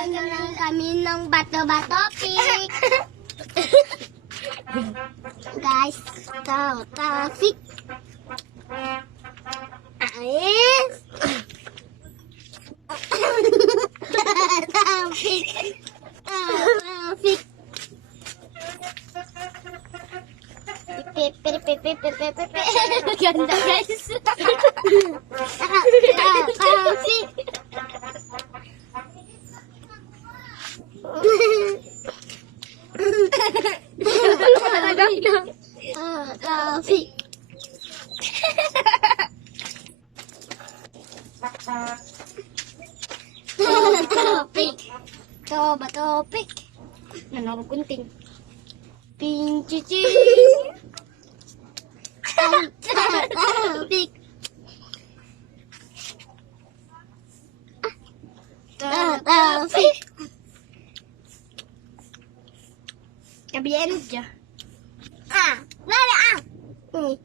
Magkakaroon kami ng bato-bato pick. Guys, topic. Ayos. Topic. Ganda guys. Topic. Topic. Topic. Topic. Nanong kunting. Pinchichi. Topic. Topic. Kabiyan dyan. Lala Topic.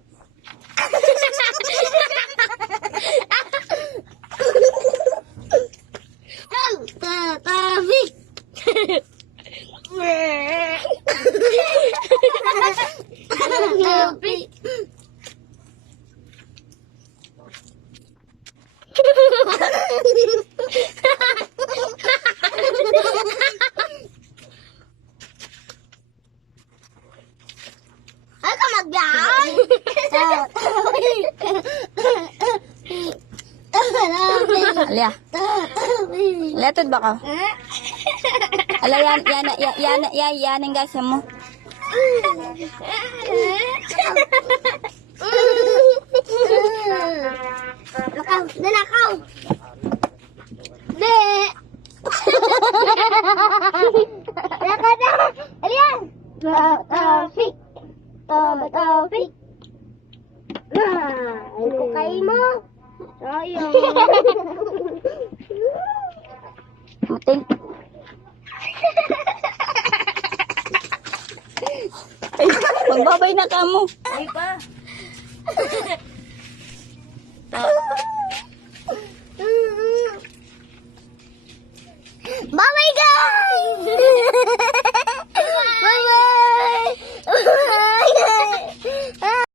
Topic. Ay, ka magbiyahan! Alya. Letod ba ka? Ala, yan ang gasa mo. Nakaw! Be! Nakaw na! Aliyan! Topic! Topic! Ay ko kayo mo! Sayang! Muting. Ay, magbabay na ka mo. Ay pa! Bawal